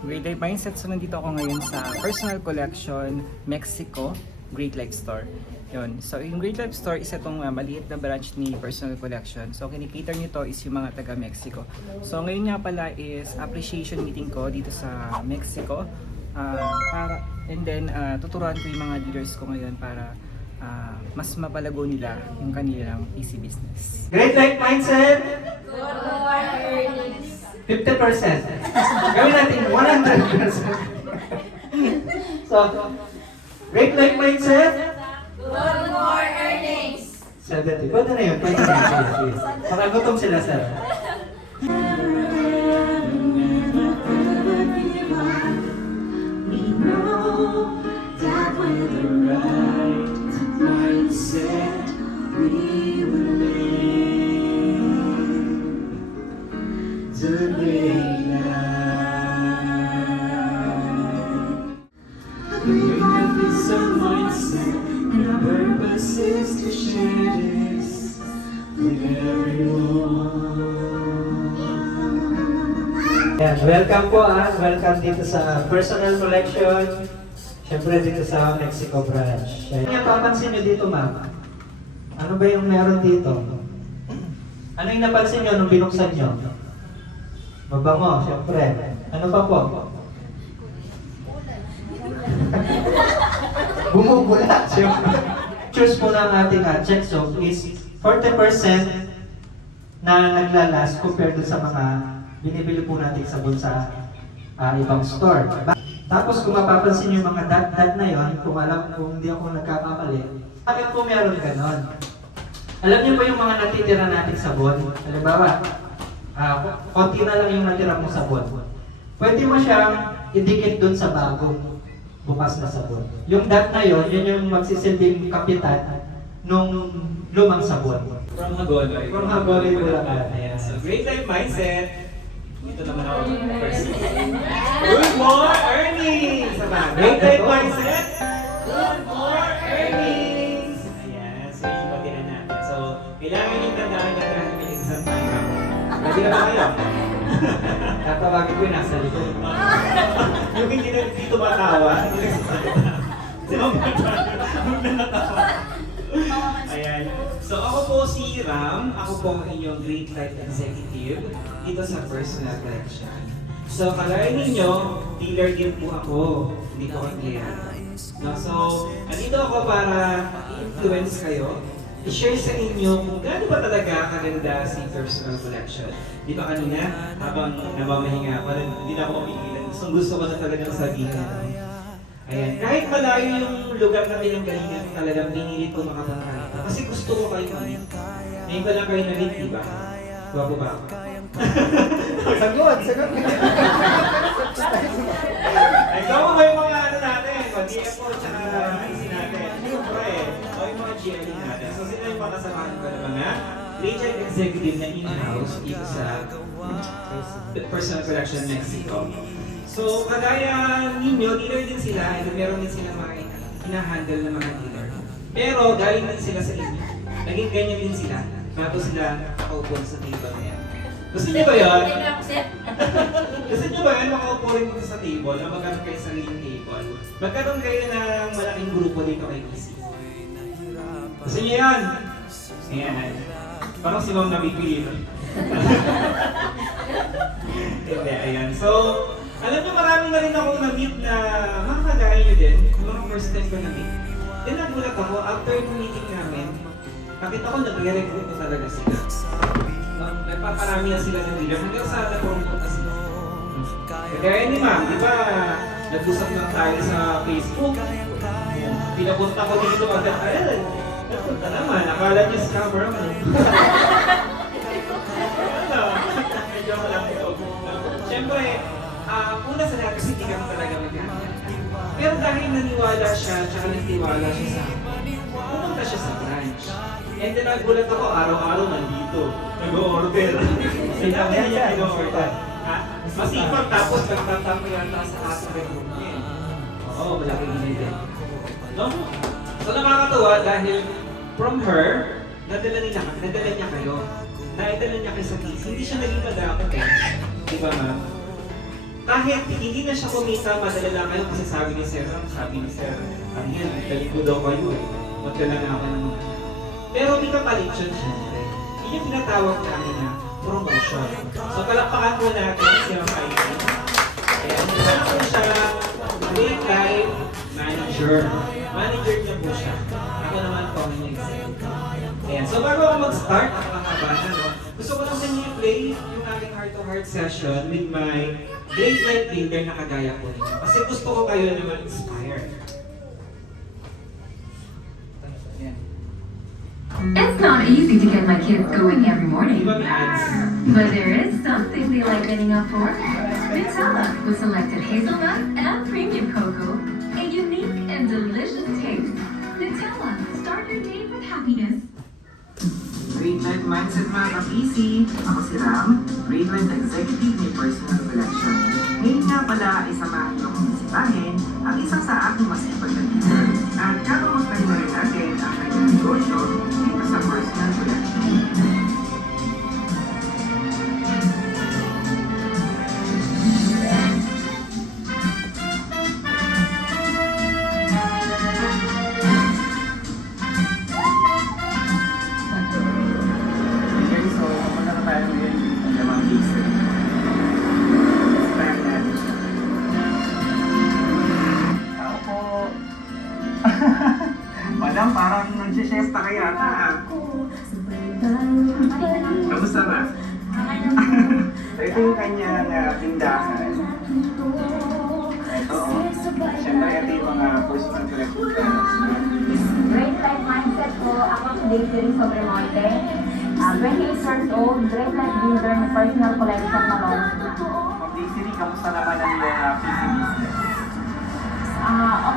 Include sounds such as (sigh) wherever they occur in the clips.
Great Life Mindset. So nandito ako ngayon sa Personal Collection Mexico Great Life Store. Yun. So yung Great Life Store is itong uh, maliit na branch ni Personal Collection. So kinikater nito is yung mga taga Mexico. So ngayon nga pala is appreciation meeting ko dito sa Mexico. Ah, para and then ah, tuturuan ko yung mga leaders ko ngayon para ah, mas mapalago nila yung kanilang PC business. Great Life Mindset, 50%. Gawin natin 100%. so, Great Life Mindset, Good more earnings. 70. Pwede na yun. Pwede na yun. Sige. Makagutom sila, sir. Welcome po ah. Welcome dito sa Personal Collection. Siyempre dito sa Mexico branch. Ano yung papansin nyo dito, ma'am? Ano ba yung meron dito? Ano yung napansin nyo nung binuksan nyo? Mabango, siyempre. Ano pa po? Bumubula, siyempre. Choose po ng ating uh, check soap is 40% na naglalas compared dun sa mga binibili po natin sabon sa ah, ibang store. Tapos kung mapapansin yung mga dot-dot na yon, kung alam kung hindi ako nagkakamali, bakit po meron ganon? Alam niyo ba yung mga natitira nating sabon? Halimbawa, ah, konti na lang yung natira mong sabon. Pwede mo siyang idikit dun sa bagong bukas na sabon. Yung dot na yon, yun yung magsisilbing kapitan nung lumang sabon. From Hagoloy. From Hagoloy, Bulacan. Ayan. So, great life mindset. Dito naman ako. Good more earnings! Great life mindset. Good more earnings! Ayan. So, yung patihan natin. So, kailangan yung tandaan na dahil may exam tayo. Ready na ba kayo? (laughs) Tatawagin ko yung nasa likod. (laughs) yung hindi na hindi tumatawa. Hindi nagsasalita. Si Ma'am Natawa. Ram. Ako po ang inyong Great Life Executive dito sa Personal Collection. So kalaya ninyo, dealer din po ako. Hindi po ako player. No, so, andito ako para i-influence kayo i-share sa inyo kung gaano ba talaga kaganda si personal collection. Di ba kanina, habang namamahinga rin, hindi na ako mapigilan. Gusto, gusto ko na talagang sabihin. Ayan, kahit malayo yung lugar na pinanggalingan, talagang pinilit ko makapunta. Kasi gusto ko kayo meet. Ngayon ko lang kayo na-meet, di ba? Gwapo ba ako? Sagot, sagot. Ay, ikaw ba yung mga ano natin? Pag-DFO, tsaka IC natin. Siyempre, o yung mga GLE natin. So, sila yung mga kasamahan ko ng mga regional executive na in-house dito sa Personal Collection Mexico. So, kagaya ninyo, dealer din sila, and meron din sila mga hinahandle na mga dealer. Pero, galing din sila sa inyo. Naging ganyan din sila, bago sila nakaupo sa table na yan. Gusto niyo ba yun? (laughs) Gusto niyo ba yun, makaupo rin dito sa table, na magkaroon kayo sa sariling table? Magkaroon kayo ng malaking grupo dito kay PC. Gusto niyo yan? Ayan. Parang si Ma'am nabibili. (laughs) Hindi, ayan. So, alam niyo marami na rin ako na-meet na mga kagaya niyo din, mga first time ko na-meet. Then nagulat ako, after yung meeting namin, nakita ko nag-recruit na talaga sila. Um, nagpaparami na sila ng leader hanggang sa nag-promote na sila. Kagaya ni ma'am, di ba, nag-usap lang tayo sa Facebook. Pinapunta ko dito agad, ayun, napunta naman, akala niya scammer mo. Medyo. (laughs) Siyempre, ah, una sa lahat kasi hindi kami talaga magkakita. Pero dahil naniwala siya, tsaka nagtiwala siya sa akin, pumunta siya sa branch. And then nagulat ako, araw-araw nandito. Nag-order. Sinabi niya nag-order. Ha? Masipag tapos nagtatampo yata sa asa room niya. eh. Oo, malaking inidin. No? So nakakatuwa dahil from her, nadala kami, nadala niya kayo. Naidala niya kayo sa case. Hindi siya naging madamot eh. Di ba ma'am? kahit hindi na siya kumita, madala lang kayo kasi sabi ni Sir, sabi ni Sir, yan, galing ko daw kayo eh. Magdala na ako ng Pero may kapalit yun, syempre. Yun yung tinatawag namin na promotion. So palakpakan po natin si Aileen. Ayan, isa na po siya, Life Manager. Manager niya po siya. Ako naman po ang inyong Ayan, so bago ako mag-start, ang mga bata, no, gusto ko lang sa inyo i-play yung aking heart-to-heart session with my great life leader na kagaya po ninyo. Kasi gusto ko kayo na ma-inspire. It's not easy to get my kids going every morning, but there is something they like getting up for. Nutella with selected hazelnut and premium cocoa, a unique and delicious taste. Nutella, start your day with happiness. Great Life Mindset mga ka-PC. Ako si Ram, Great Life Executive ni Personal Collection. Ngayon nga pala ay samahan niyo akong bisitahin ang isa sa aking mas ipagkakita. At kakamustahin na rin natin ang kanyang negosyo dito sa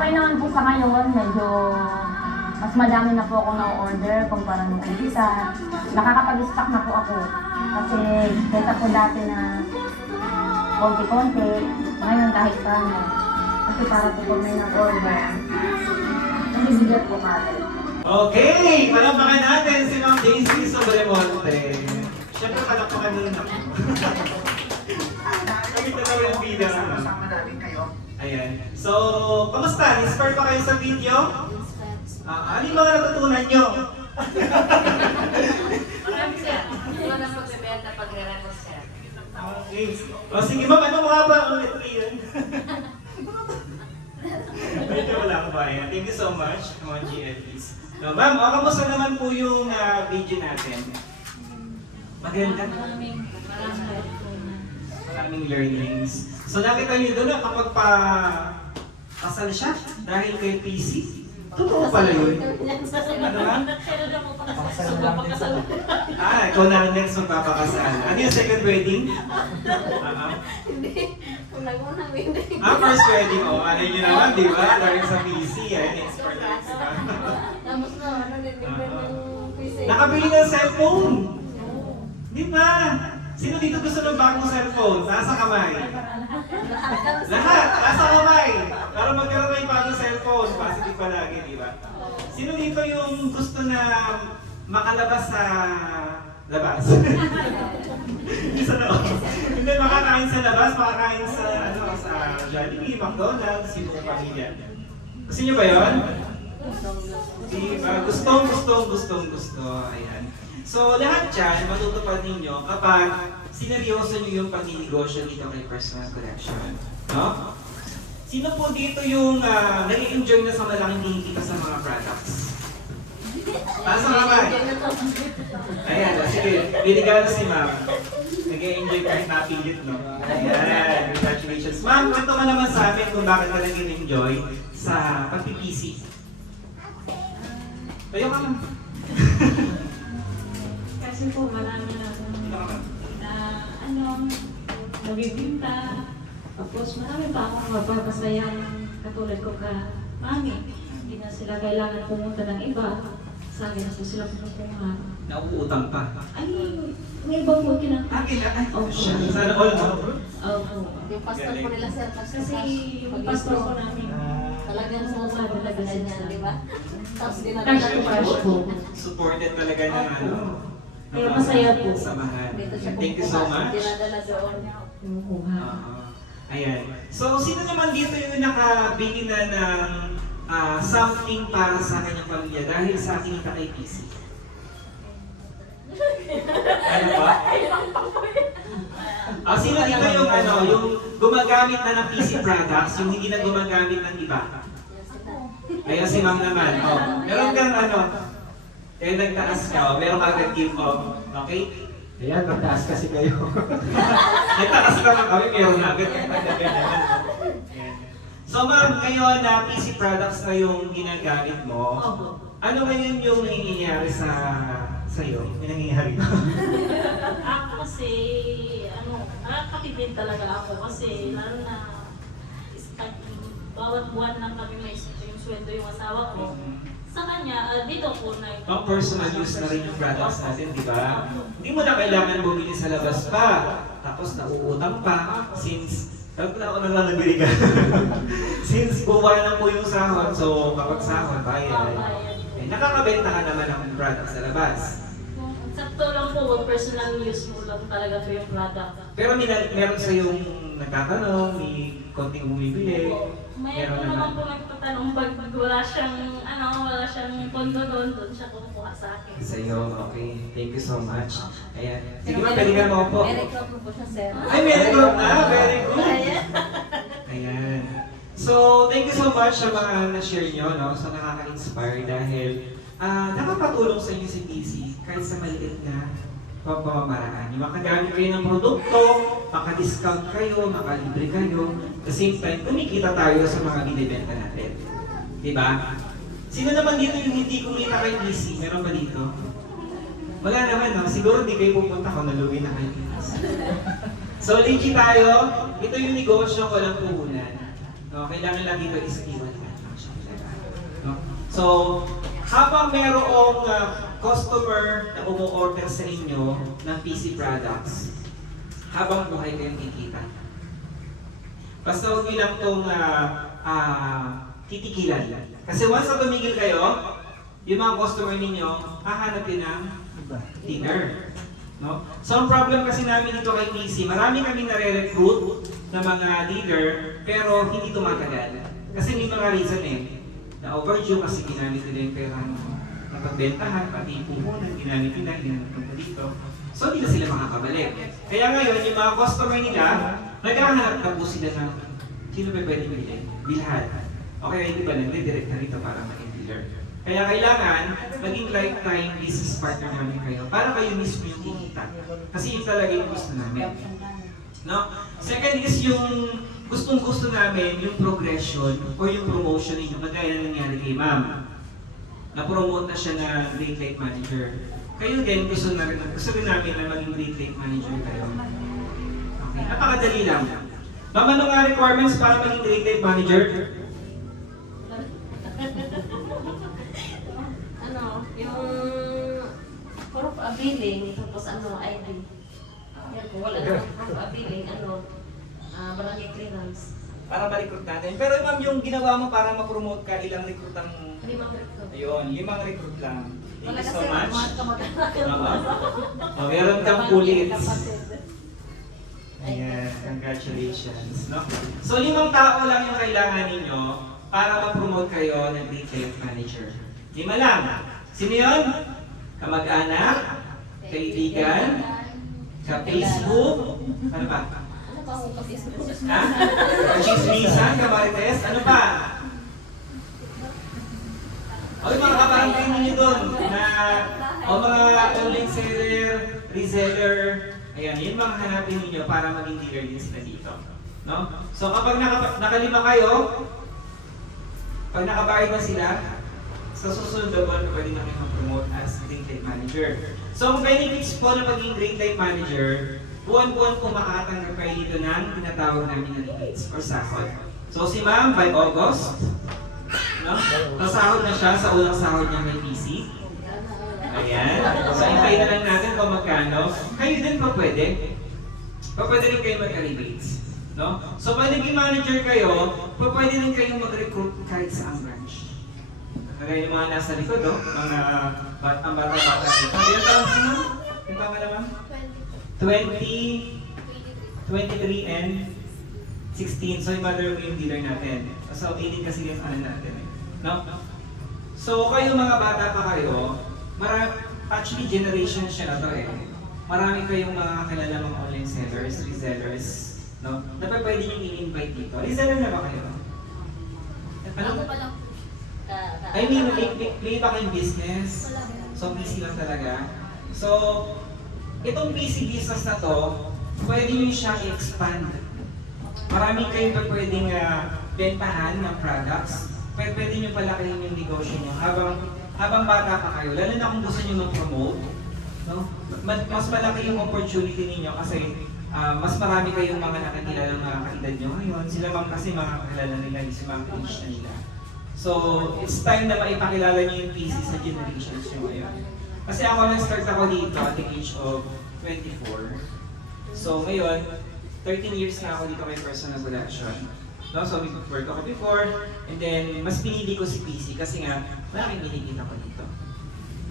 okay naman po sa ngayon. Medyo mas madami na po ako na-order kumpara nung umpisa. Nakakapag-stock na po ako. Kasi kesa po dati na konti-konti, ngayon kahit paano. Kasi para po pag may nag-order, nasibigat po kagad. Okay, palakpakan natin si Ma'am Daisy Sobremonte. Siyempre, palakpakan na rin ako. (laughs) Kami dalawa yung bida. Ayan. So, kamusta? Inspired ba kayo sa video? Ah, ano yung mga natutunan nyo? Marami sir. Ito na magbebenta pagre-record sir. Okay. O sige ma'am, ano nga ba ito yun? Medyo wala akong bayan. Thank you so much, mga GLPs. So, ma'am, o, kamusta naman po yung ah, video natin? Maganda. Maraming, maraming Maraming learnings. So nakita niyo doon na kapag pa kasal siya dahil kay PC. Totoo pala yun. Ano ba? Ah, ikaw na ang next magpapakasal. Ano yung second wedding? Ah, Hindi. Kung nag-unang wedding. ah, first wedding. Oh, ano yun naman, di ba? Dahil sa PC, eh. Expert na sila. Tapos na, ano din, different yung PC. Nakabili ng cellphone. Di ba? Sino dito gusto ng bagong cellphone? Nasa kamay. Lahat, nasa kamay. Para magkaroon ng bagong cellphone. Positive palagi, di ba? Sino dito yung gusto na makalabas sa labas? (laughs) Isa na Hindi, makakain sa labas, makakain sa, ano, sa Jollibee, McDonald's, yung pamilya. Gusto niyo ba yun? Di ba? Gustong, gustong, gustong, gusto. Ayan. So, lahat yan, matutupad ninyo kapag sineryoso nyo yung pagninegosyo dito kay Personal Collection. No? Sino po dito yung uh, nag-enjoy na sa malaking kinikita sa mga products? Taas ang kamay. Ayan, oh, sige. Binigyan si ma'am. Nag-enjoy kahit napilit, no? Ayan, congratulations. Ma'am, kwento ka naman sa amin kung bakit ka nag-enjoy sa pagpipisi. Tayo ka lang. (laughs) Kasi po marami na ako na ano, nabibinta. Tapos marami pa akong mapapasayang katulad ko ka, mami. Hindi na sila kailangan pumunta ng iba. Sa akin na po sila pumupunta. Nauutang pa. Ay, may iba po kinang... Akin na, ay, Opo. siya. Sana all, no? Opo. Yung pastor po nila sir, Kasi yung pastor ko namin, Talagang sa talaga niya, di ba? Tapos cash po. Supported talaga ng ano. Kaya mga masaya po. Samahan. Thank you so much. Dinadala doon. Kumukuha. Oo. Ayan. So, sino naman dito yung nakabili na ng ah, something para sa kanyang pamilya dahil sa kita kay PC? Ano ba? (laughs) Ah, sino dito yung ano, yung gumagamit na ng PC products, yung hindi na gumagamit ng iba? Ayun si ma'am naman. Oh. Meron kang ano, eh nagtaas ka, meron kang nag-give off. Okay? Ayan, magtaas kasi kayo. (laughs) Nagtaas naman kami, meron na agad. Ayan. So ma'am, ngayon na PC products na yung ginagamit mo, Opo. ano ngayon yung nangyayari sa sa'yo? Yung nangyayari (laughs) Ako kasi, ano, nakakatipid talaga ako kasi lalo na bawat buwan lang kami may yung sweldo yung asawa ko. Sa kanya, ah, dito po na Pang personal use na rin yung products natin, di ba? Hindi mo na kailangan bumili sa labas pa. Tapos nauutang pa. Since, tapos na ako (laughs) na lang nagbili ka. Since buwan lang po yung sahod, so kapag sahod, bayad. Eh, nakakabenta ka naman ng products sa labas. Sakto lang po, personal use mo lang talaga po yung product. Pero may, na- meron sa yung nagtatanong, may konting bumibili. Mayroon naman po nagtatanong pag pag wala siyang, ano, wala siyang pondo doon, doon siya kumukuha sa akin. Sa iyo, okay. Thank you so much. Ayan. Sige ba, pwede ka mo po. Very close po siya, sir. Ay, very good na. Very good. Ayan. Ayan. So, thank you so much sa mga na-share nyo, no? So, nakaka-inspire dahil ah nakapatulong sa inyo si PC kahit sa maliit na pamamaraan. Yung makagamit kayo ng produkto, maka-discount kayo, makalibre kayo. At the same time, kumikita tayo sa mga binibenta natin. Diba? Sino naman dito yung hindi kumita kay PC? Meron ba dito? Wala naman, no? Siguro hindi kayo pupunta kung naluwi na kayo. So, legit tayo. Ito yung negosyo, walang puhunan. No, kailangan lang dito is iwan no? So, habang merong uh, customer na umu-order sa inyo ng PC products, habang buhay kayong kikita. Basta huwag niyo lang itong uh, uh, titikilan. Kasi once na tumigil kayo, yung mga customer ninyo, hahanap yun ng dinner. No? So ang problem kasi namin dito kay PC, marami kaming nare-recruit na mga dealer, pero hindi tumatagal. Kasi may mga reason eh. Na overdue kasi ginamit nila yung pera ng napagbentahan, pati puhunan, ginamit nila, ginamit dito. So hindi na sila makakabalik. Kaya ngayon, yung mga customer nila, naghahanap na po sila ng sino ba pwede bilhin? Bilhan. Okay, hindi ba nagre-direct na rito para maging dealer? Kaya kailangan maging lifetime business partner namin kayo para kayo mismo yung kikita. Kasi yun talaga yung gusto namin. No? Second is yung gustong gusto namin yung progression or yung promotion ninyo kagaya na nangyari kay ma'am. Na-promote na siya na Great Lake Manager. Kayo din gusto na rin, gusto rin namin na maging Great Lake Manager kayo. Okay, napakadali lang. Ma'am, ano nga requirements para maging Great Lake Manager? (laughs) Ano, yung proof of billing, tapos ano, ID. Yan po, wala namang proof of billing, ano, ah, barangay clearance. Para ma-recruit natin. Pero ma'am, yung ginawa mo para ma-promote ka, ilang recruit ang... Limang recruit. Ayun, limang recruit lang. Thank you so much. Oh, meron kang pulit. Ayan, congratulations. No? So, limang tao lang yung kailangan ninyo para ma-promote kayo ng retail manager. Lima lang. Sino yun? Kamag-anak? Kaibigan? Sa Facebook? Ano pa? Pa ako kasi Ha? Chismisan, kamarites? Ano pa? O yung mga kabarangay ninyo doon na o mga online seller, reseller, ayan, yun mga hanapin ninyo para maging dealer din sila dito. No? So kapag naka, nakalima kayo, pag nakabayad na sila, sa susunod na pwede na kayo mag-promote as Green Light Manager. So ang benefits po na maging Green Light Manager, buwan-buwan po makakatanggap kayo dito ng tinatawag namin na rebates or sahod. So si ma'am, by August, no? Nasahod na siya sa unang sahod niya may PC. Ayan. So, hintayin na lang natin kung magkano. Kayo din pa pwede. Pa pwede rin kayo magka-rebates. No? So, pag naging manager kayo, pa pwede rin kayong mag-recruit kahit sa ang branch. Kagaya yung mga nasa likod, oh, mga bat ang bata-bata. Ano yung taong sino? Yung tama naman? 20, 23 and 16. So yung mother mo yung dealer natin. So 18 kasi yung ano natin. eh. No? So kayo mga bata pa kayo, mara actually generation siya na to eh. Marami kayong mga kilala mga online sellers, resellers, no? Na pa pwede nyo i-invite dito. Reseller na ba kayo? Ano? Ako pa lang. I mean, may, may, may iba kayong business. So, PC lang talaga. So, itong PC business na to, pwede nyo siyang i-expand. Marami kayong pa pwedeng ah, bentahan ng products. Pwede, pwede nyo palakihin yung negosyo nyo habang habang bata pa kayo. Lalo na kung gusto nyo mag-promote. No? Ma- Mas malaki yung opportunity ninyo kasi ah, mas marami kayong mga nakakilala mga kaedad nyo ngayon. Sila mang kasi mga kakilala nila yung si mga age na nila. So, it's time na maipakilala niyo yung PC sa generations nyo ngayon. Kasi ako nag-start ako dito at the age of 24. So, ngayon, 13 years na ako dito kay Personal Collection. No, so, work ako before, and then, mas pinili ko si PC kasi nga, malaking binigit ako dito.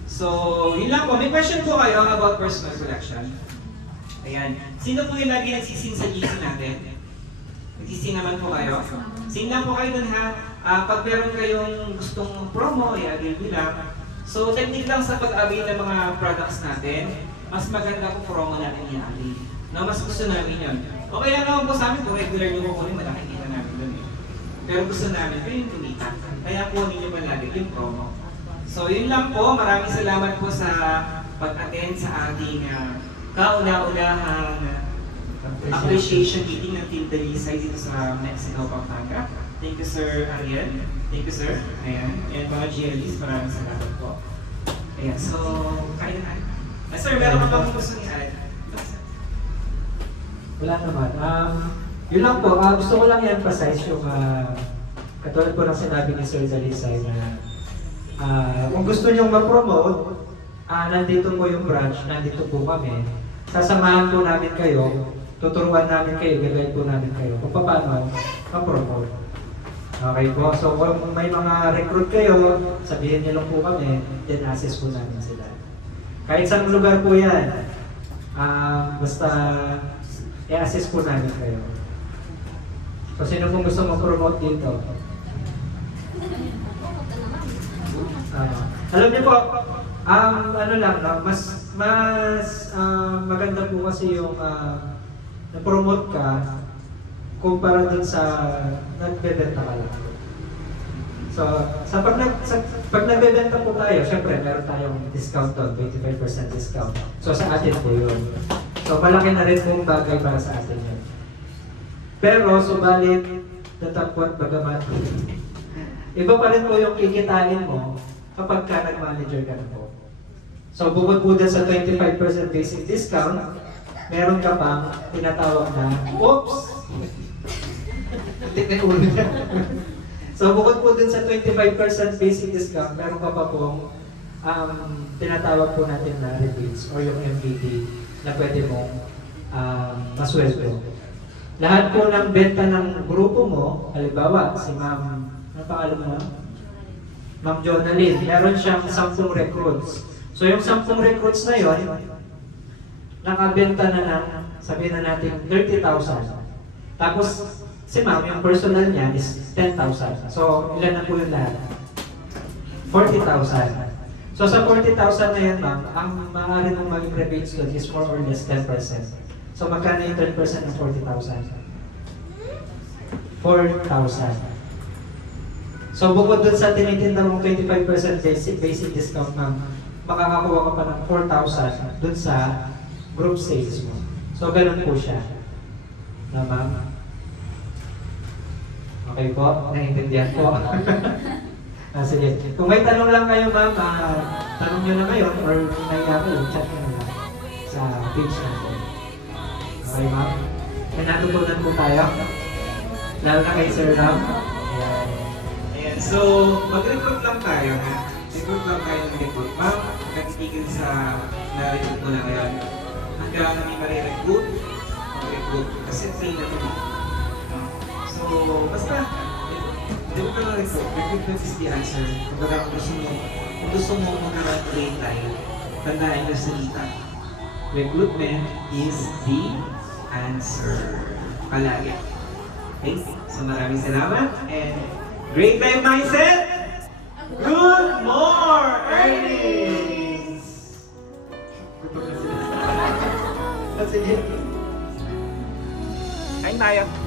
So, yun lang po. May question po kayo about Personal Collection? Ayan. Sino po yung lagi nagsisin sa GC natin? Nagsisi naman po kayo. Sing lang po kayo dun ha. Ah, pag meron kayong gustong promo, i-avail nyo lang. So, technique lang sa pag-avail ng mga products natin, mas maganda kung promo natin i-avail. Na mas gusto namin yun. Okay lang naman po sa amin kung regular nyo kukunin, malaki kita namin dun eh. Pero gusto namin kayo yung kumita. Kaya kunin nyo palagi yung promo. So, yun lang po. Maraming salamat po sa pag-attend sa ating uh, kauna-unahang appreciation meeting ng Team Dalisay dito sa Mexico, Pampanga. Thank you, Sir Ariel. Thank you, sir. Ayan. And mga GLEs, maraming salamat po. Ayan, so, kain na. Ah, sir, meron ka bang gusto ni Ad? Wala naman. Um, yun lang po, ah, gusto ko lang i-emphasize yung ah, katulad po ng sinabi ni Sir Dalisay na ah, kung gusto niyong ma-promote, ah, nandito po yung branch, nandito po kami. Sasamahan po namin kayo, tuturuan namin kayo, gagawin po namin kayo kung paano ma-promote. Okay po, so kung may mga recruit kayo, sabihin niyo lang po kami, then assess po namin sila. Kahit saan lugar po yan, ah, basta i-assist po namin kayo. So sino pong gusto mag-promote dito? Ah, alam niyo po, um, ano lang, mas mas ah, maganda po kasi yung ah, na-promote ka kumpara dun sa nagbebenta ka lang. So, sa pag, nag, sa, pag nagbebenta po tayo, syempre meron tayong discount doon, 25% discount. So sa atin po yun. So malaki na rin pong bagay para sa atin yun. Pero, subalit, tatapwat bagamat, iba pa rin po yung kikitain mo kapag ka nag-manager ka na po. So, bukod po sa 25% basic discount, meron ka pang tinatawag na, oops! Tignan ulo niya. so, bukod po dun sa 25% basic discount, meron ka pa pong um, tinatawag po natin na rebates or yung MVP na pwede mong um, masweldo. Lahat po ng benta ng grupo mo, halimbawa, si Ma'am, ano pangalan mo? Ma'am Jonalyn, meron siyang 10 recruits. So yung 10 recruits na yon, nakabenta na ng, sabihin na natin, 30,000. Tapos, si Ma'am, yung personal niya is 10,000. So, ilan na po yung lahat? 40,000. So sa 40,000 na yan, ma'am, ang maaari mong maging rebates doon is more or less 10%. So magkano yung 10% ng 40,000? 4,000. So bukod doon sa tinitinda mong 25% basic, basic discount, ma'am, makakakuha ka pa ng 4,000 doon sa group sales mo. So ganun po siya. Na ma'am? Okay po, naiintindihan po. (laughs) Ah, sige. Kung may tanong lang kayo, ma'am, ah, tanong nyo na ngayon or naiya kayo, chat nyo na lang sa page natin. Okay, ma'am? May natutunan po tayo. Lalo na kay Sir Ram. Ayan. Ayan, so mag-recruit lang tayo ha. Recruit lang tayo ng recruit. Ma'am, nagtitigil sa na-recruit mo na ngayon. Hanggang may marirecruit, mag-recruit. Kasi free na ito. So, basta, recruit ka lang recruit. Recruitment is the answer. Kung baga kung gusto mo, kung gusto mo magkaroon great tayo, tandaan yung salita. Recruitment is the answer. Palagi. Okay? So maraming salamat and great life mindset! Good more earnings! Sige. Kain tayo.